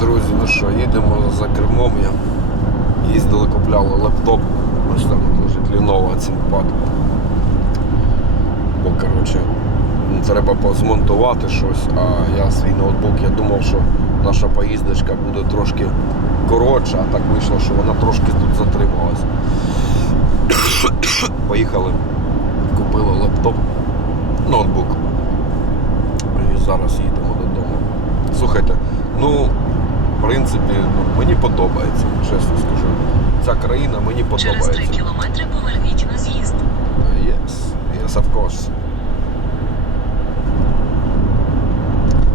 Друзі, ну що, їдемо за кермом. Я їздили, купляли лептоп. Ось там лежить Lenovo ThinkPad. Бо, коротше, треба позмонтувати щось, а я свій ноутбук, я думав, що наша поїздочка буде трошки коротша, а так вийшло, що вона трошки тут затрималась. Поїхали, купили лептоп, ноутбук. І зараз їдемо додому. Слухайте, ну, в принципі, ну, мені подобається, чесно скажу. Ця країна мені подобається. Через 3 кілометри поверніть на з'їзд. Yes, yes, of course.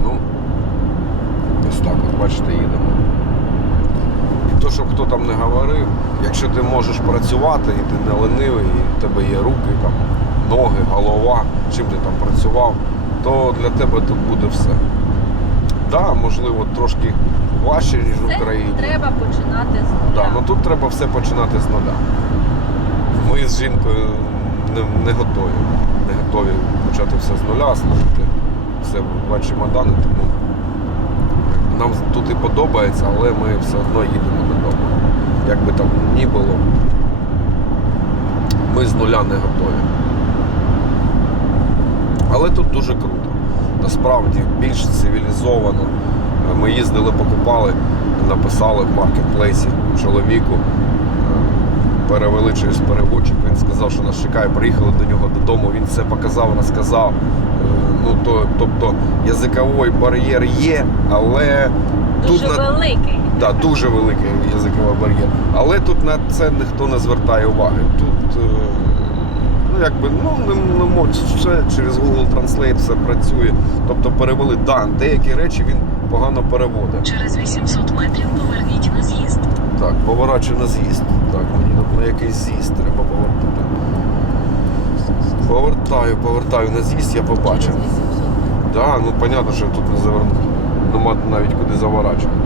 Ну, ось так от, бачите, їдемо. І то, щоб хто там не говорив, якщо ти можеш працювати і ти не ленивий, і в тебе є руки, там, ноги, голова, чим ти там працював, то для тебе тут буде все. Так, да, можливо, трошки важче, ніж в Україні. треба починати з нуля. Да, ну тут треба все починати з нуля. Ми з жінкою не, не готові. Не готові почати все з нуля, служити все два чемодани, тому нам тут і подобається, але ми все одно їдемо додому. Як би там ні було, ми з нуля не готові. Але тут дуже круто. Насправді більш цивілізовано. Ми їздили, покупали, написали в маркетплейсі чоловіку, е, перевели через переводчик. Він сказав, що нас чекає, приїхали до нього додому, він все показав, розказав. Е, Ну, то, тобто язиковий бар'єр є, але Дуже тут на, великий. Да, дуже великий язиковий бар'єр. Але тут на це ніхто не звертає уваги. Тут е, ну, якби, ну, не, не мож- все через Google Translate все працює. Тобто перевели, да, деякі речі він погано переводить. Через 800 метрів поверніть на з'їзд. Так, поворачу на з'їзд. Так, мені на якийсь з'їзд треба повертати. Повертаю, повертаю на з'їзд, я побачив. Через 800. Да, ну понятно, що я тут не заверну. Нема навіть куди заворачувати.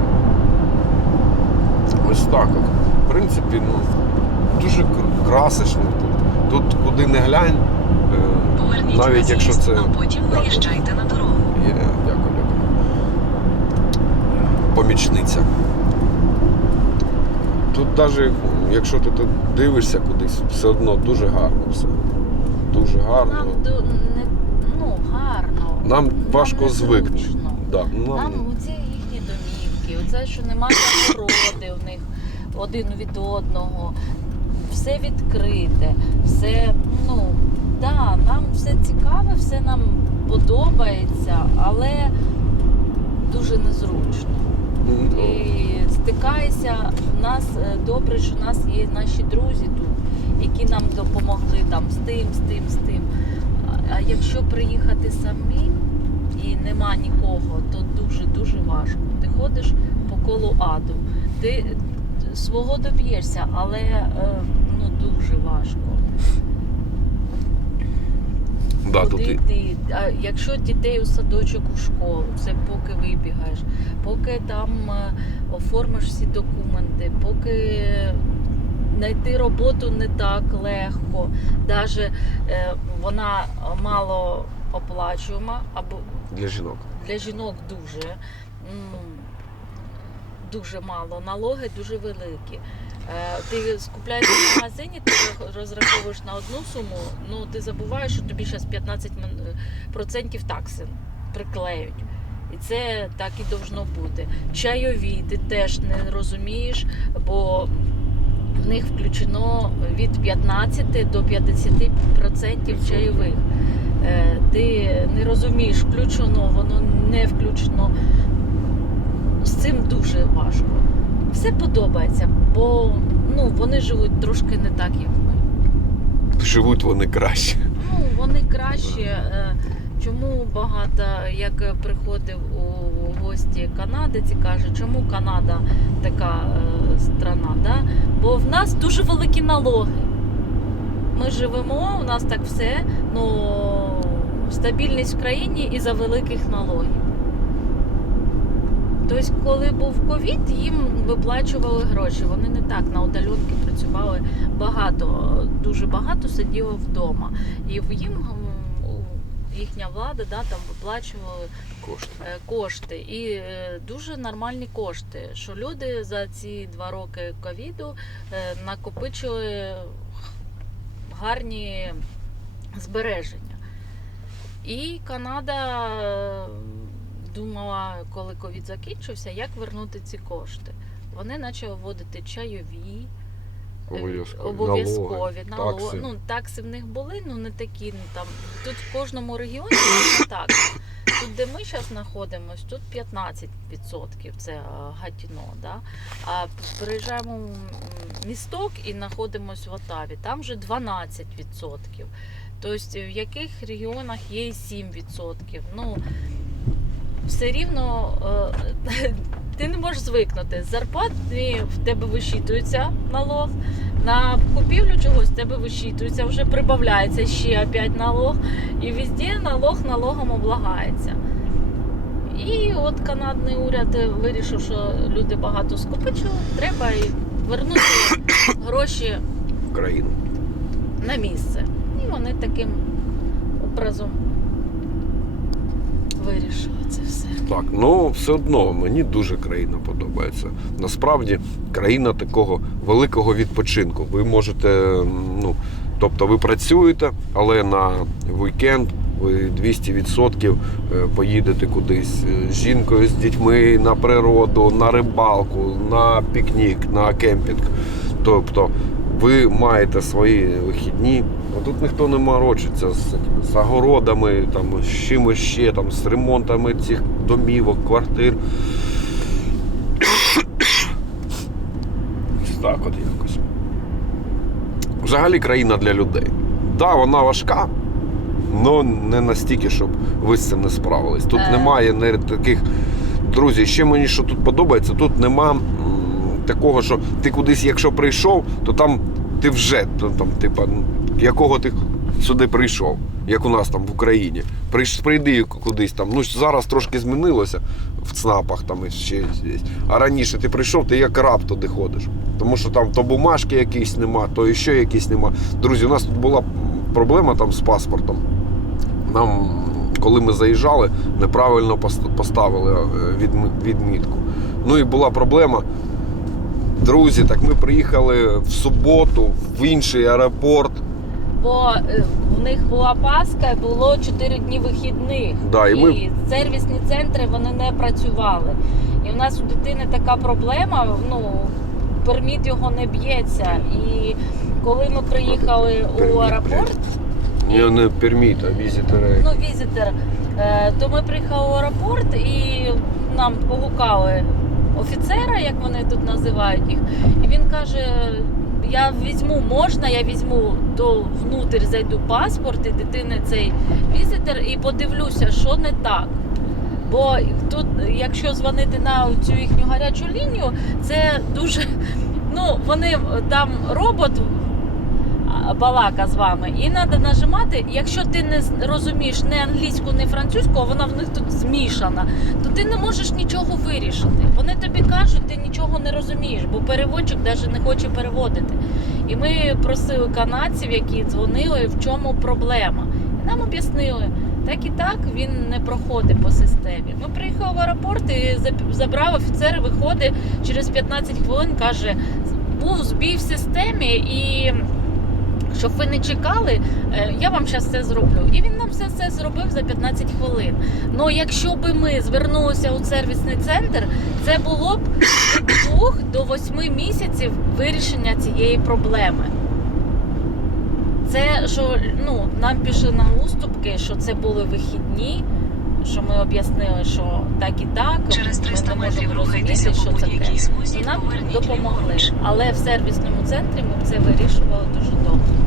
Ось так от. В принципі, ну, дуже красочно тут. Тут куди не глянь, е, Поверніть навіть на якщо з'їзд, це. а потім Да, виїжджайте на дорогу. Є, дякую. Помічниця. Тут навіть, якщо ти тут дивишся кудись, все одно дуже гарно все. Дуже гарно. Нам не, ну, гарно. Нам важко не звикнути. Да, нам- Нам оці їхні домівки, оце, що немає загороди у них один від одного, все відкрите, все, ну, да, нам все цікаве, все нам подобається, але дуже незручно. Ну, І стикаєшся, в нас е, добре, що в нас є наші друзі тут, які нам допомогли там з тим, з тим, з тим. А- якщо приїхати самим і нема нікого, то дуже-дуже важко. Ти ходиш по колу аду. Ти свого доб'єшся, але е, ну, дуже важко. Да, Куди тут йти? А якщо дітей у садочок у школу, це поки вибігаєш, поки там е, оформиш всі документи, поки знайти роботу не так легко. Даже е, вона мало оплачуєма, або для жінок. для жінок дуже. Дуже мало, налоги дуже великі. Е, Ти скупляєш в магазині, ти розраховуєш на одну суму, ну ти забуваєш, що тобі зараз 15% такси приклеють. І це так і должно бути. Чайові ти теж не розумієш, бо в них включено від 15 до 50% чайових. Е, Ти не розумієш, включено, воно не включено. З цим дуже важко. Все подобається, бо ну, вони живуть трошки не так, як ми. Живуть вони краще. Ну, вони краще. Чому багато, як приходив у гості канадець і каже, чому Канада така е, страна? Да? Бо в нас дуже великі налоги. Ми живемо, у нас так все, ну стабільність в країні із-за великих налогів. Тобто, коли був ковід, їм виплачували гроші. Вони не так на удаленки працювали багато, дуже багато сиділо вдома. І їм їхня влада да, там виплачували Кошти. е, кошти і е, дуже нормальні кошти. Що люди за ці два роки ковіду е, накопичили гарні збереження. І Канада думала, коли ковід закінчився, як вернути ці кошти. Вони почали вводити чайові, е, Обов'язково. обов'язкові налоги. такси. Ну, такси в них були, ну не такі. Ну, там, тут в кожному регіоні різні такси. Тут, де ми зараз знаходимося, тут 15% це е, Гатіно. Да? А приїжджаємо в місток і знаходимося в Отаві, там вже 12%. Тобто в яких регіонах є і 7%. Ну, все рівно е, ти не можеш звикнути. З зарплати в тебе вищитується налог, на купівлю чогось в тебе вищитується, вже прибавляється ще опять налог. І везде налог налогом облагається. І от канадний уряд вирішив, що люди багато скопичили, треба і вернути гроші В країну. на місце. І вони таким образом вирішили це все. Так, ну все одно мені дуже країна подобається. Насправді країна такого великого відпочинку. Ви можете, ну тобто ви працюєте, але на вікенд ви 200% е, поїдете кудись е, з жінкою, з дітьми на природу, на рибалку, на пікнік, на кемпінг. Тобто ви маєте свої вихідні. А тут ніхто не морочиться з, з огородами, там, з чимось ще, там, з ремонтами цих домівок, квартир. Так от якось. Взагалі країна для людей. Так, да, вона важка, але не настільки, щоб ви з цим не справились. Тут Е. немає не таких. Друзі, ще мені що тут подобається, тут нема м, такого, що ти кудись, якщо прийшов, то там ти вже то, там, типа, якого ти сюди прийшов, як у нас там в Україні. Прийди кудись там. Ну зараз трошки змінилося в ЦНАПах там і ще десь. А раніше ти прийшов, ти як раб туди ходиш. Тому що там то бумажки якісь нема, то ще якісь нема. Друзі, у нас тут була проблема там з паспортом. Нам, коли ми заїжджали, неправильно поставили е, відмітку. Ну і була проблема. Друзі, так ми приїхали в суботу в інший аеропорт. Бо е, в них була Пасха, і було 4 дні вихідних. Да, і ми- сервісні центри вони не працювали. І в нас у дитини така проблема, ну перміт його не б'ється. І коли ми приїхали у аеропорт, Ні, не перміт, а візитери. ну візитер, е, то ми приїхали в аеропорт і нам погукали офіцера, як вони тут називають їх. І він каже: я візьму, можна, я візьму до внутрі, зайду паспорт і дитини цей візитер і подивлюся, що не так. Бо тут, якщо дзвонити на цю їхню гарячу лінію, це дуже. Ну, вони там робот балака з вами, і треба нажимати. Якщо ти не розумієш не англійську, не французьку, а вона в них тут змішана, то ти не можеш нічого вирішити. Вони тобі кажуть, ти нічого не розумієш, бо переводчик навіть не хоче переводити. І ми просили канадців, які дзвонили, в чому проблема. І нам об'яснили. Так і так він не проходить по системі. Ми приїхали в аеропорт і забрав офіцер, виходить через 15 хвилин, каже, був збій в системі і. Щоб ви не чекали, е, я вам зараз це зроблю. І він нам все це зробив за 15 хвилин. Ну якщо би ми звернулися у сервісний центр, це було б від 2 до 8 місяців вирішення цієї проблеми. Це що ну, нам пішли на уступки, що це були вихідні, що ми об'яснили, що так і так. Через ми не можемо розуміти, що це таке. І нам допомогли. Але в сервісному центрі ми це вирішували дуже довго.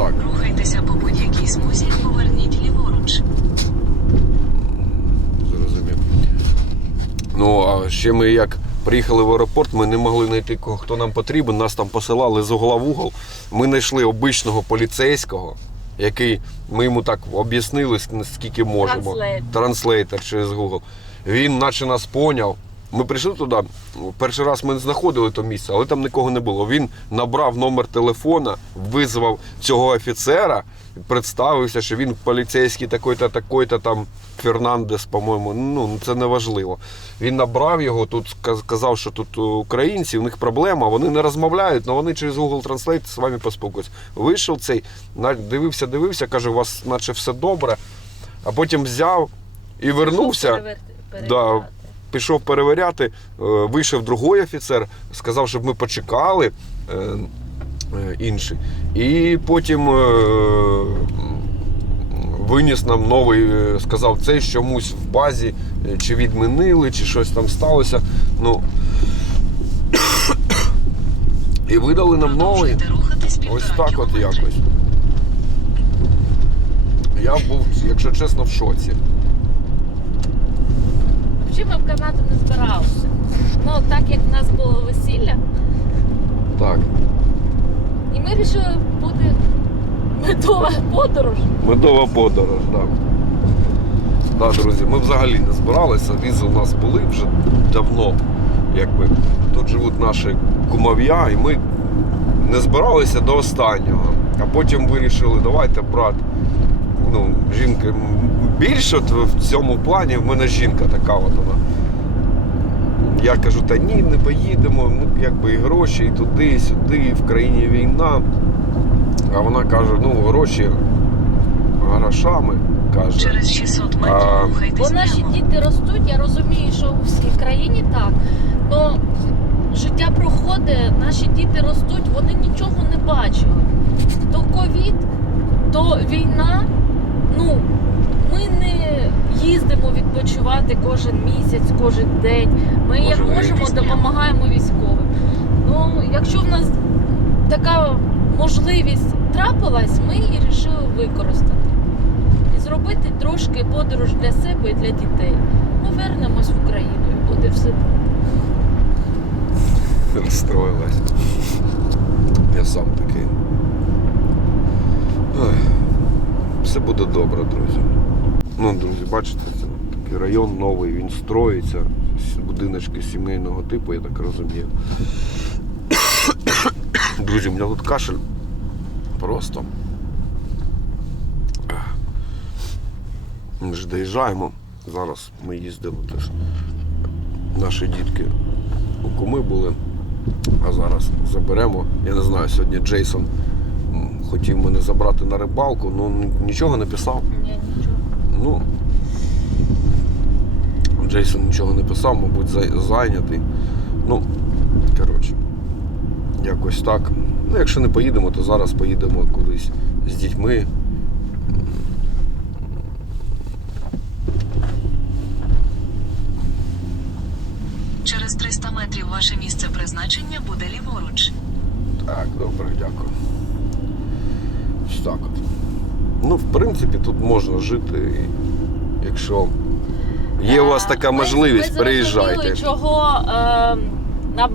Так. Рухайтеся по будь-якій смузі, поверніть ліворуч. Зрозумів. Ну, а ще ми як приїхали в аеропорт, ми не могли знайти кого, хто нам потрібен. Нас там посилали з угла в угол. Ми знайшли обичного поліцейського, який ми йому так об'яснили, скільки можемо. Транслейтер через Google. Він наче нас поняв. Ми прийшли туди. Перший раз ми не знаходили то місце, але там нікого не було. Він набрав номер телефона, визвав цього офіцера, представився, що він поліцейський такий-то, такий-то там Фернандес, по-моєму. Ну це не важливо. Він набрав його, тут сказав, що тут українці, у них проблема, вони не розмовляють, але вони через Google Translate з вами поспілкуються. Вийшов цей, на- дивився, дивився, каже, у вас наче все добре, а потім взяв і вернувся. Да. Пішов перевіряти, е, вийшов другий офіцер, сказав, щоб ми почекали е, е, інший. І потім виніс нам новий, сказав, цей чомусь в базі, чи відмінили, чи щось там сталося. Ну, і видали нам новий. Ось так от якось. Я був, якщо чесно, в шоці. Взагалі ми в Канаду не збиралися. Ну, так як в нас було весілля, Так. і ми вирішили буде медова подорож. Медова подорож, так. Да, друзі, ми взагалі не збиралися, візи у нас були вже давно. Якби. Тут живуть наші кумов'я, і ми не збиралися до останнього. А потім вирішили, давайте, брат, ну, жінка м, більше от в цьому плані в мене жінка така от вона. Я кажу, та ні, не поїдемо, ну якби і гроші, і туди, і сюди, і в країні війна. А вона каже, ну гроші грошами, каже. Через 600 А, метрів Бо наші діти ростуть, я розумію, що у всій країні так. Но життя проходить, наші діти ростуть, вони нічого не бачили. То ковід, то війна. Ну, ми не їздимо відпочивати кожен місяць, кожен день. Ми як Можемо допомагаємо військовим. Ну, якщо в нас така можливість трапилась, ми її вирішили використати. І зробити трошки подорож для себе і для дітей. Ми вернемось в Україну і буде все добре. Розстроїлась. Я сам такий. Ой, Все буде добре, друзі. Ну, друзі, бачите, це такий район новий, він строїться. Будиночки сімейного типу, я так розумію. Друзі, у мене тут кашель. Просто. Ми ж доїжджаємо. Зараз ми їздили теж. Наші дітки у куми були. А зараз заберемо. Я не знаю, сьогодні Джейсон хотів мене забрати на рибалку, ну н- нічого не писав. Ні, нічого. Ну, Джейсон нічого не писав, мабуть, зай- зайнятий. Ну, коротше, якось так. Ну, якщо не поїдемо, то зараз поїдемо кудись з дітьми. Через 300 метрів ваше місце призначення буде ліворуч. Так, добре, дякую. Ось так от. Ну, в принципі, тут можна жити, і якщо є у вас така Е, можливість, ми переїжджайте. чого е, нам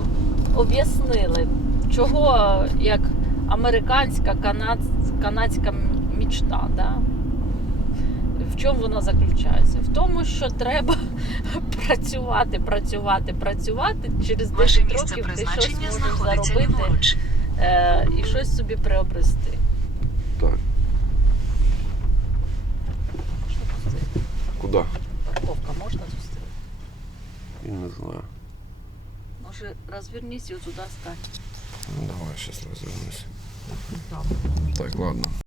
об'яснили, чого е, як американська, канад, канадська мічта, да? в чому вона заключається? В тому, що треба працювати, працювати, працювати. Через 10 років ти щось можеш заробити е, і щось собі приобрести. Так, Можна пустити? куди? Парковка можна зустріти? Я не знаю. Може, розвернись і туди стань. Ну, давай, зараз розвернусь. Так, ладно.